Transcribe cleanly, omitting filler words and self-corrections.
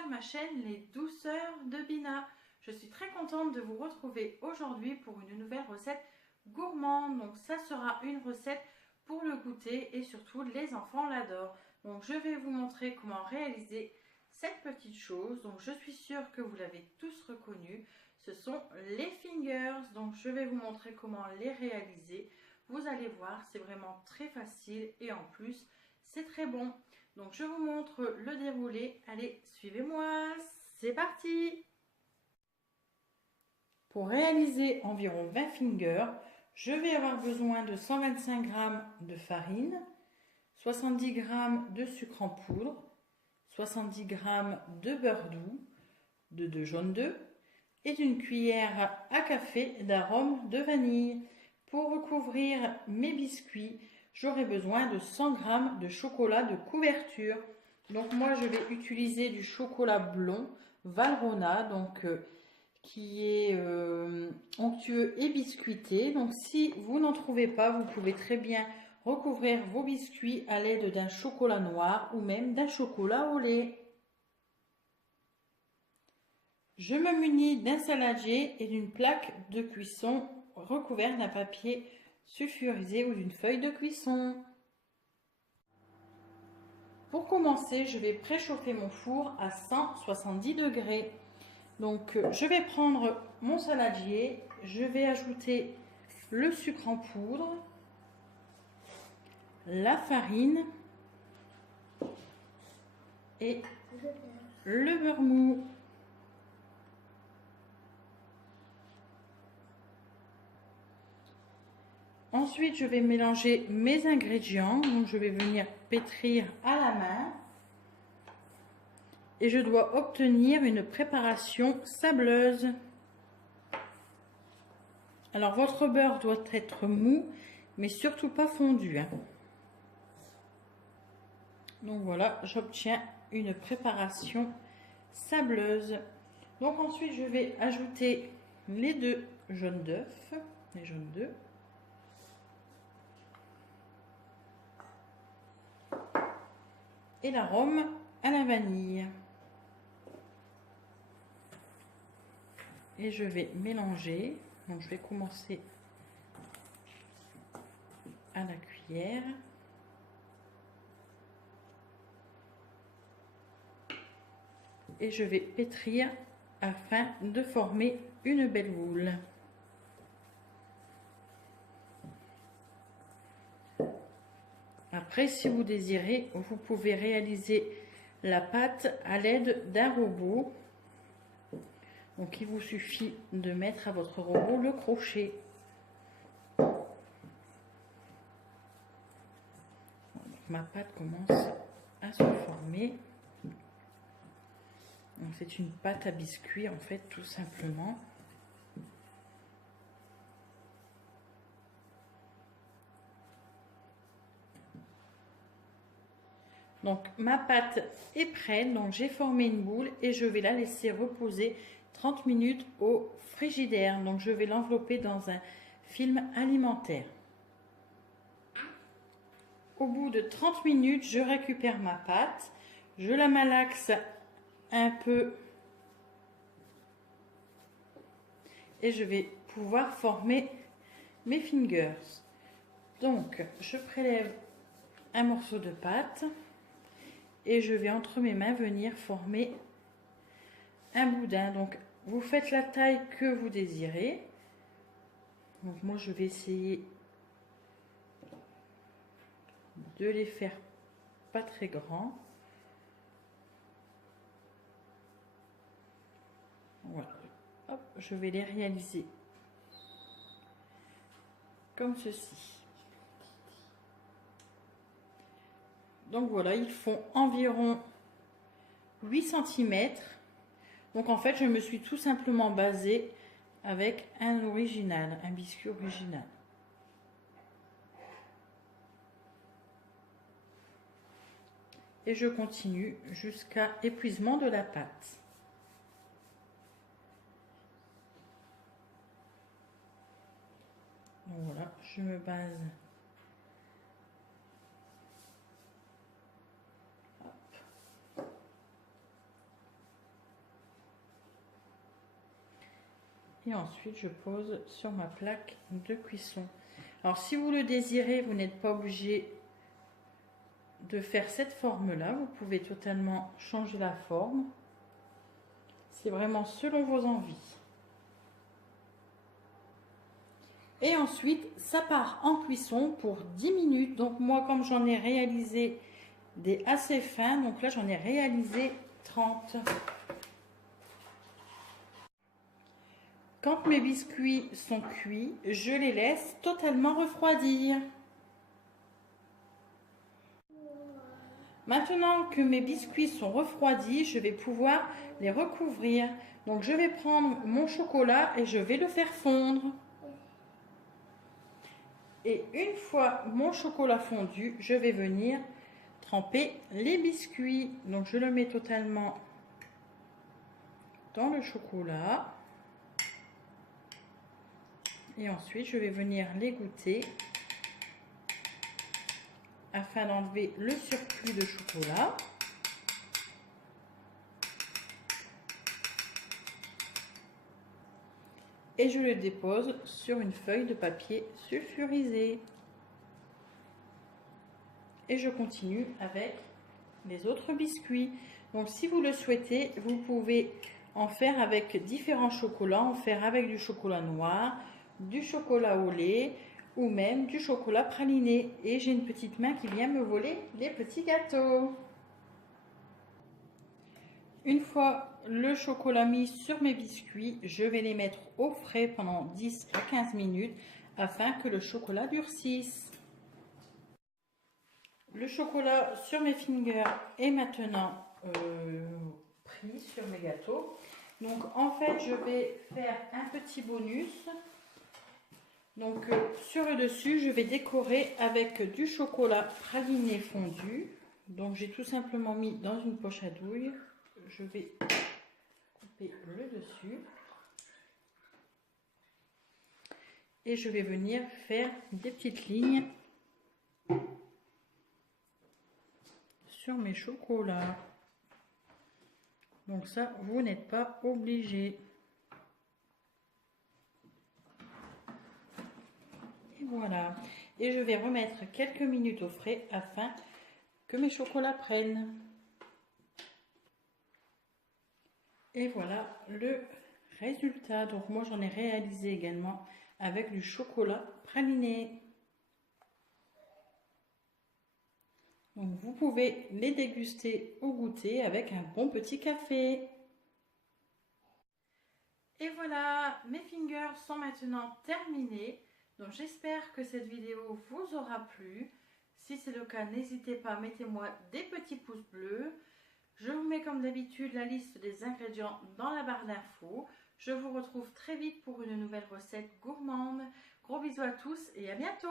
sur ma chaîne Les Douceurs de Bina. Je suis très contente de vous retrouver aujourd'hui pour une nouvelle recette gourmande. Donc ça sera une recette pour le goûter et surtout les enfants l'adorent. Donc je vais vous montrer comment réaliser cette petite chose. Donc je suis sûre que vous l'avez tous reconnu. Ce sont les fingers. Donc je vais vous montrer comment les réaliser. Vous allez voir, c'est vraiment très facile et en plus c'est très bon. Donc je vous montre le déroulé. Allez, suivez-moi, c'est parti! Pour réaliser environ 20 fingers, je vais avoir besoin de 125 g de farine, 70 g de sucre en poudre, 70 g de beurre doux, de 2 jaunes d'œufs et d'une cuillère à café d'arôme de vanille. Pour recouvrir mes biscuits, j'aurai besoin de 100 g de chocolat de couverture. Donc moi je vais utiliser du chocolat blond Valrhona, donc qui est onctueux et biscuité. Donc si vous n'en trouvez pas, vous pouvez très bien recouvrir vos biscuits à l'aide d'un chocolat noir ou même d'un chocolat au lait. Je me munis d'un saladier et d'une plaque de cuisson recouverte d'un papier sulfurisé ou d'une feuille de cuisson. Pour commencer, je vais préchauffer mon four à 170 degrés. Donc, je vais prendre mon saladier, je vais ajouter le sucre en poudre, la farine et le beurre mou. Ensuite, je vais mélanger mes ingrédients. Donc, je vais venir pétrir à la main. Et je dois obtenir une préparation sableuse. Alors, votre beurre doit être mou, mais surtout pas fondu. Donc voilà, j'obtiens une préparation sableuse. Donc ensuite, je vais ajouter les 2 jaunes d'œufs, les jaunes d'œufs. Et l'arôme à la vanille. Et je vais mélanger. Donc je vais commencer à la cuillère. Et je vais pétrir afin de former une belle boule. Après, si vous désirez, vous pouvez réaliser la pâte à l'aide d'un robot. Donc, il vous suffit de mettre à votre robot le crochet. Donc, ma pâte commence à se former. C'est une pâte à biscuits, en fait, tout simplement. Donc ma pâte est prête, donc j'ai formé une boule et je vais la laisser reposer 30 minutes au frigidaire. Donc je vais l'envelopper dans un film alimentaire. Au bout de 30 minutes, je récupère ma pâte, je la malaxe un peu et je vais pouvoir former mes fingers. Donc je prélève un morceau de pâte. Et je vais entre mes mains venir former un boudin. Donc vous faites la taille que vous désirez. Donc moi je vais essayer de les faire pas très grands. Voilà. Hop, je vais les réaliser comme ceci. Donc voilà, ils font environ 8 cm. Donc en fait, je me suis tout simplement basée avec un original, un biscuit original. Et je continue jusqu'à épuisement de la pâte. Donc voilà, je me base. Et ensuite, je pose sur ma plaque de cuisson. Alors, si vous le désirez, vous n'êtes pas obligé de faire cette forme-là. Vous pouvez totalement changer la forme. C'est vraiment selon vos envies. Et ensuite, ça part en cuisson pour 10 minutes. Donc, moi, comme j'en ai réalisé des assez fins, donc là, j'en ai réalisé 30. Quand mes biscuits sont cuits, je les laisse totalement refroidir. Maintenant que mes biscuits sont refroidis, je vais pouvoir les recouvrir. Donc je vais prendre mon chocolat et je vais le faire fondre. Et une fois mon chocolat fondu, je vais venir tremper les biscuits. Donc je le mets totalement dans le chocolat. Et ensuite, je vais venir les goûter afin d'enlever le surplus de chocolat. Et je le dépose sur une feuille de papier sulfurisé. Et je continue avec les autres biscuits. Donc si vous le souhaitez, vous pouvez en faire avec différents chocolats, en faire avec du chocolat noir, du chocolat au lait ou même du chocolat praliné. Et j'ai une petite main qui vient me voler les petits gâteaux. Une fois le chocolat mis sur mes biscuits, je vais les mettre au frais pendant 10 à 15 minutes afin que le chocolat durcisse. Le chocolat sur mes fingers est maintenant pris sur mes gâteaux. Donc en fait, je vais faire un petit bonus. Donc sur le dessus, je vais décorer avec du chocolat praliné fondu. Donc j'ai tout simplement mis dans une poche à douille. Je vais couper le dessus. Et je vais venir faire des petites lignes sur mes chocolats. Donc ça, vous n'êtes pas obligé. Voilà, et je vais remettre quelques minutes au frais afin que mes chocolats prennent. Et voilà le résultat. Donc moi j'en ai réalisé également avec du chocolat praliné. Donc vous pouvez les déguster au goûter avec un bon petit café. Et voilà, mes fingers sont maintenant terminés. Donc j'espère que cette vidéo vous aura plu. Si c'est le cas, n'hésitez pas, mettez-moi des petits pouces bleus. Je vous mets comme d'habitude la liste des ingrédients dans la barre d'infos. Je vous retrouve très vite pour une nouvelle recette gourmande. Gros bisous à tous et à bientôt!